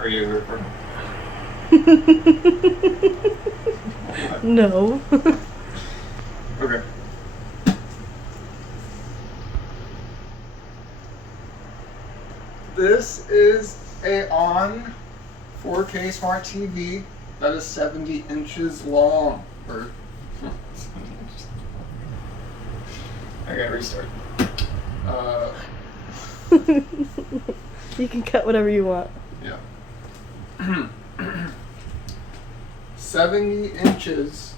Are you recording? No. Okay. This is a on 4K smart TV that is 70 inches long. Okay, restart. You can cut whatever you want. Yeah. 70 inches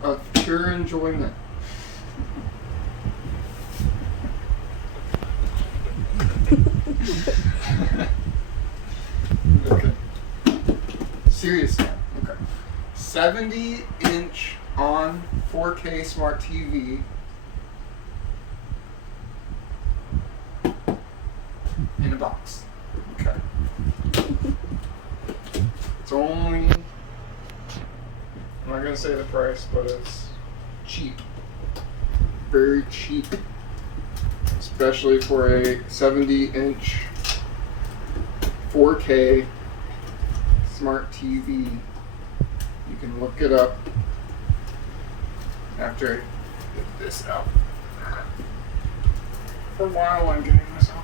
of pure enjoyment. Okay. Seriously. Okay. 70-inch on 4K smart TV. In a box. Okay. It's only, I'm not gonna say the price, but it's cheap. Very cheap. Especially for a 70-inch 4K smart TV. You can look it up after I get this out. For a while I'm getting this out.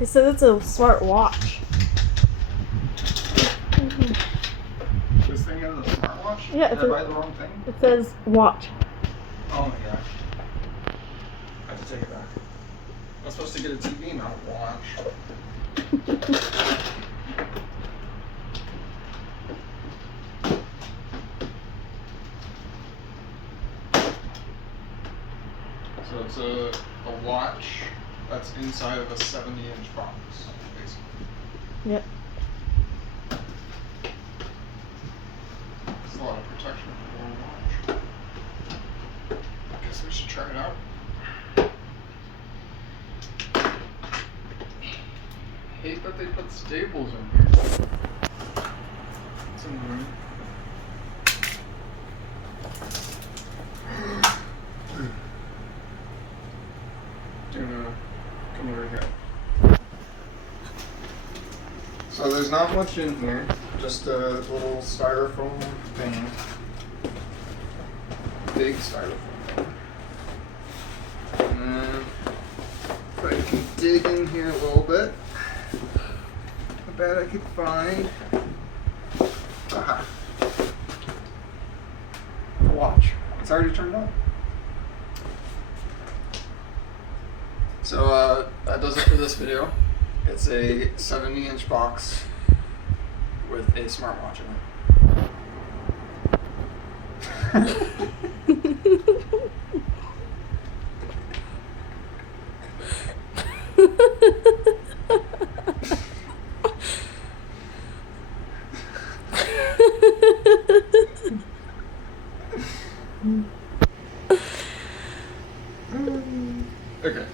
It says it's a smart watch. This thing is a smartwatch? Yeah, Did I buy the wrong thing? It says watch. Oh my gosh. I have to take it back. I'm supposed to get a TV, not a watch. So it's a watch that's inside of a 70-inch box, basically. Yep. It's a lot of protection for one watch. I guess we should try it out. I hate that they put staples in here. It's annoying. Come over here. So there's not much in here, just a little styrofoam thing. Big styrofoam thing. And then if I can dig in here a little bit, I bet I could find the watch. It's already turned on. So that does it for this video. It's a 70-inch box with a smartwatch in it. Okay.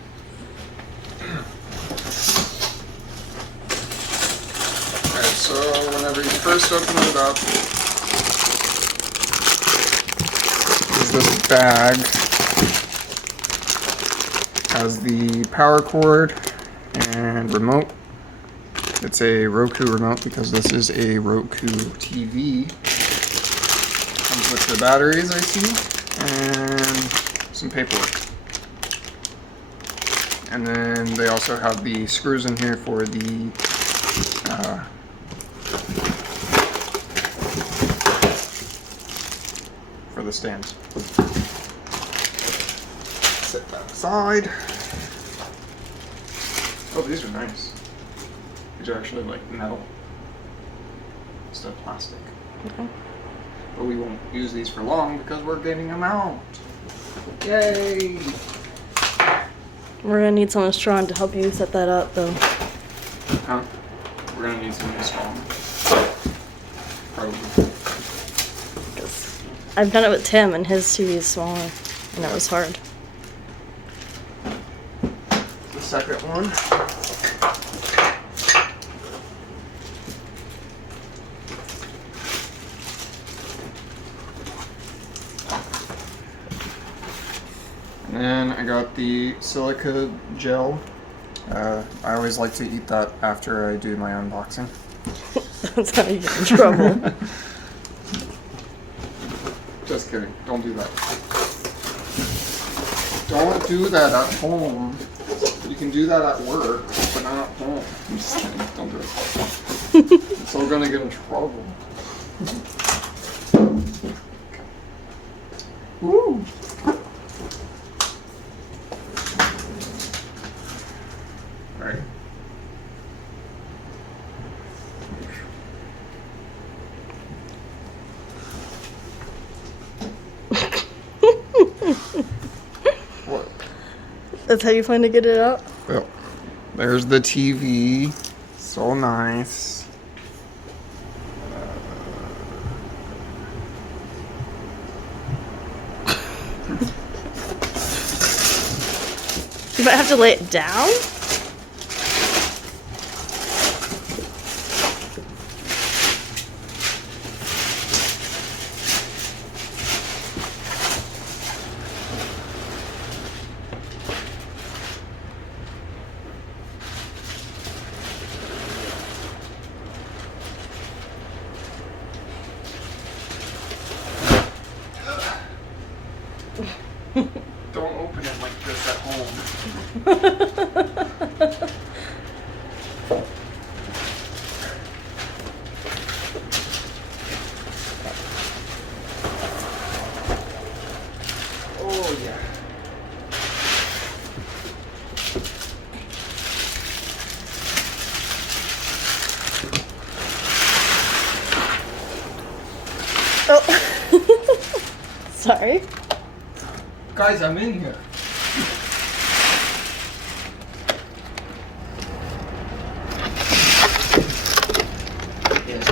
Alright, so whenever you first open it up, there's this bag. Has the power cord and remote. It's a Roku remote because this is a Roku TV. Comes with the batteries, I see, and some paperwork. And then they also have the screws in here for the stands. Set that aside. Oh, these are nice. These are actually like metal instead of plastic. Okay. But we won't use these for long because we're getting them out. Yay! We're gonna need someone strong to help you set that up, though. Huh? We're gonna need someone strong. Probably. I've done it with Tim, and his TV is smaller, and it was hard. The second one. And then I got the silica gel. I always like to eat that after I do my unboxing. That's how you get in trouble. Just kidding. Don't do that. Don't do that at home. You can do that at work, but not at home. I'm just kidding. Don't do it. It's all gonna get in trouble. Woo! Alright. What? That's how you plan to get it out? Well, there's the TV. So nice. You might have to lay it down? Don't open it like this at home. Oh yeah. Oh. Sorry. Guys, I'm in here. Yes,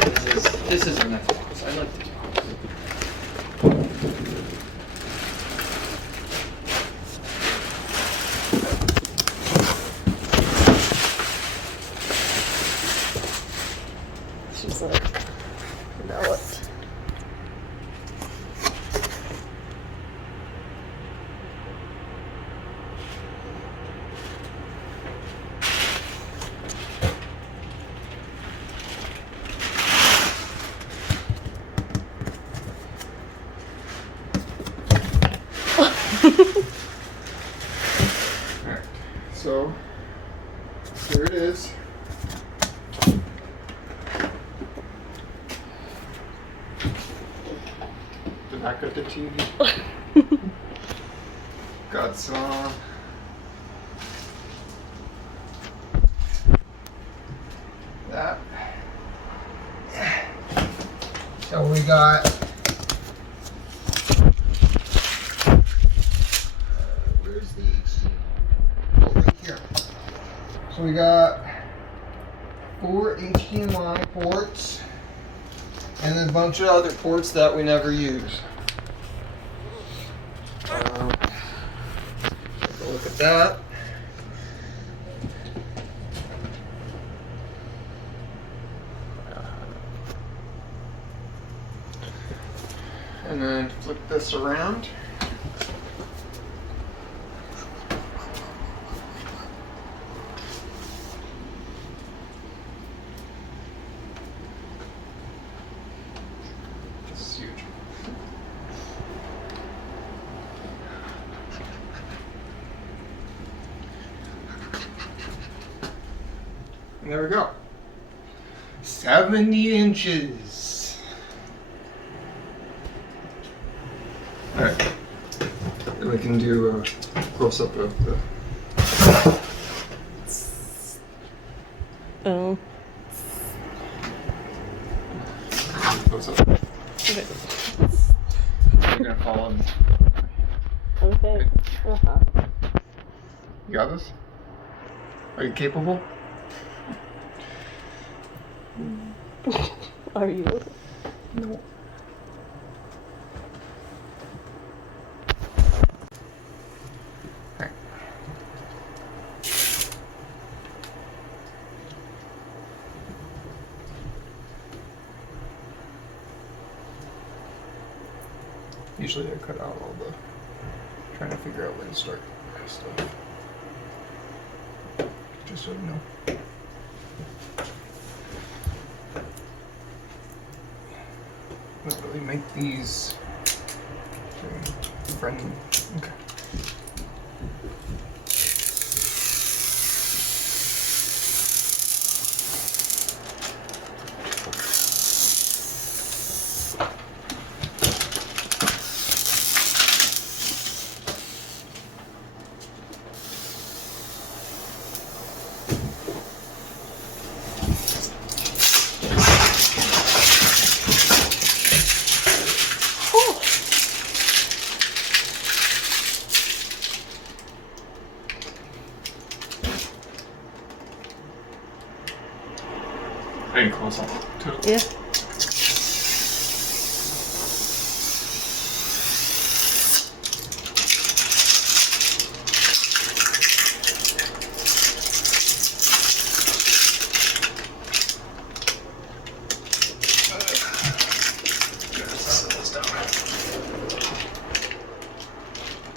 this is a nice box. I like this box. She's like, no, what? Alright, so here it is. The back of the TV. Got some. That. So we got. Where's the HDMI? Oh, right here. So we got 4 HDMI ports and a bunch of other ports that we never use. Take a look at that. And then flip this around. This is huge. And there we go. 70 inches. Alright. Then we can do a close up of the. Oh. Close up. Okay. You're gonna follow me. Okay. Uh-huh. You got this? Are you capable? Are you? No. Usually I cut out all the trying to figure out where to start stuff. Just so you know. Not really make these friendly. Okay. Very close up too. Yeah.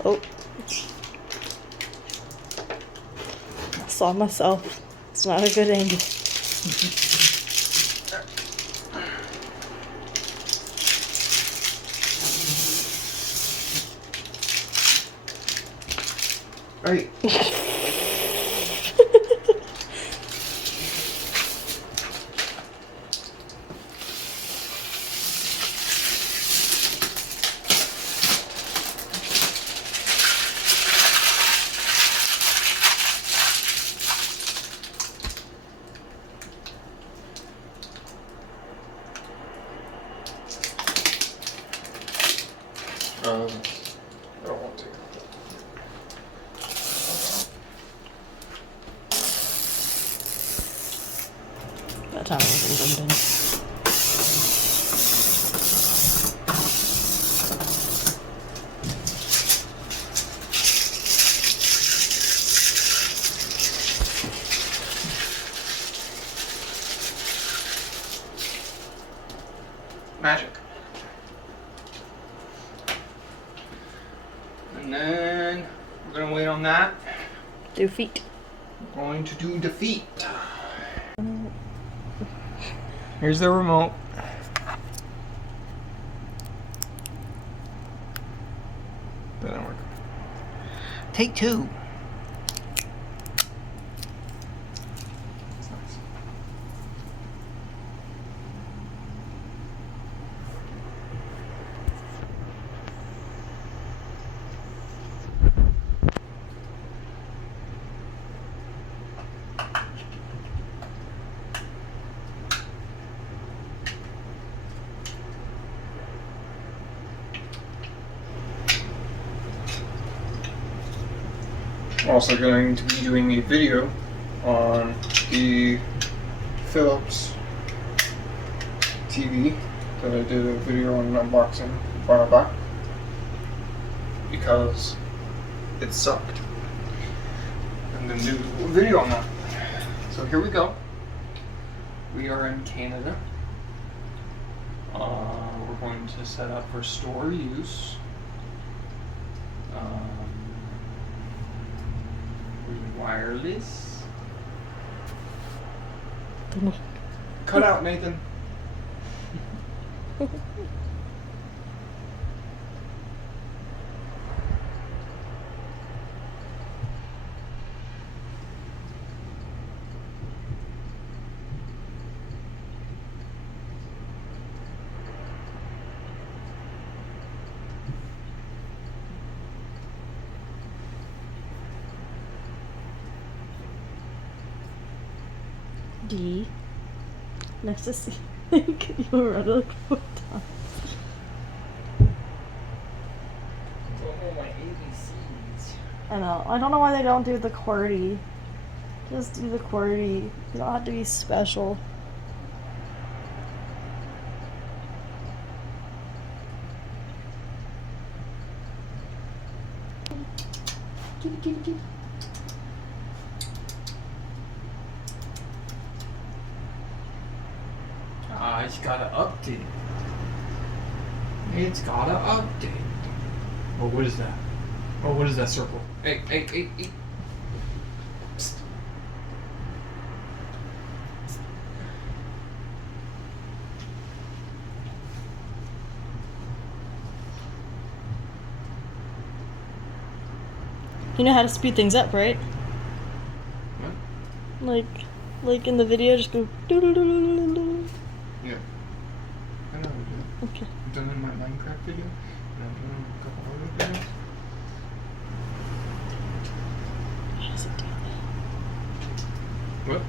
Oh. I saw myself. It's not a good angle. Right. I don't want to. That time wasn't zoomed in. Magic. And then we're gonna wait on that. Do feet. We're going to do the feet. Here's the remote. That didn't work. Take two. That's nice. I'm also going to be doing a video on the Philips TV that I did a video on unboxing a while back because it sucked. I'm going to do a video on that. So here we go. We are in Canada. We're going to set up for store use. Wireless. Cut out, Nathan. D. Next to C. You were right like 4 times. Oh, my ABCs. I know. I don't know why they don't do the QWERTY. Just do the QWERTY. You don't have to be special. It's gotta update. It's gotta update. Oh, what is that? Oh, what is that circle? Hey, hey, hey, hey. Psst. You know how to speed things up, right? What? Like in the video, just go doo-doo-doo-doo-doo-doo. Yeah. I know. Okay. I've done it in my Minecraft video, and I've done it in a couple other videos. How does it do that? What?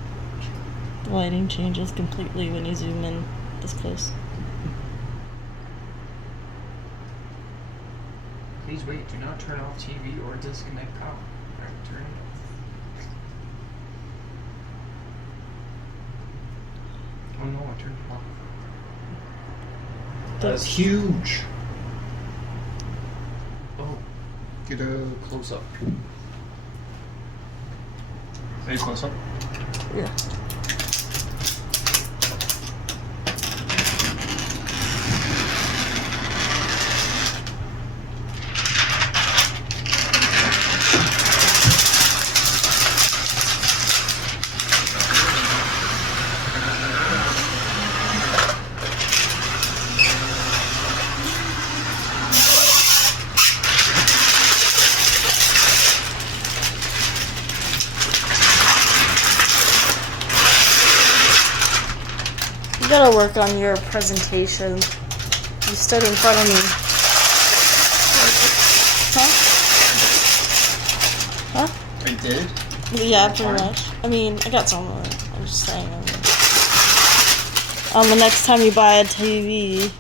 The lighting changes completely when you zoom in this close. Please wait. Do not turn off TV or disconnect power. Alright, turn it off. Oh no, I turned it off. That's huge. Oh, get a close up. Are you close up? Yeah. You gotta work on your presentation. You stood in front of me. Huh? Huh? I did? Yeah, pretty much. I mean, I got some of it. I'm just saying. The next time you buy a TV.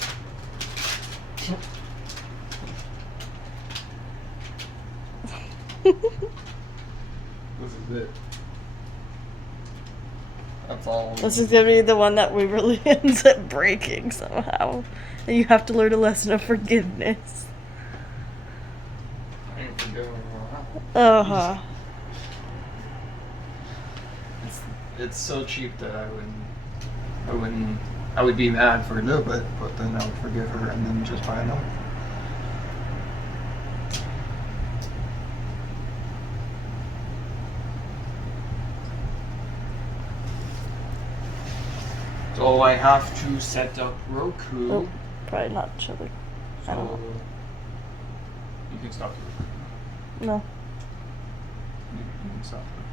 This is it. That's all. This is gonna be the one that we really ends up breaking somehow. And you have to learn a lesson of forgiveness. I ain't forgiving Uh-huh. It's so cheap that I would be mad for a little bit, but then I would forgive her and then just buy another. So I have to set up Roku. Oh, probably not chili. I don't know. You can stop the recording. No. You can stop the recording.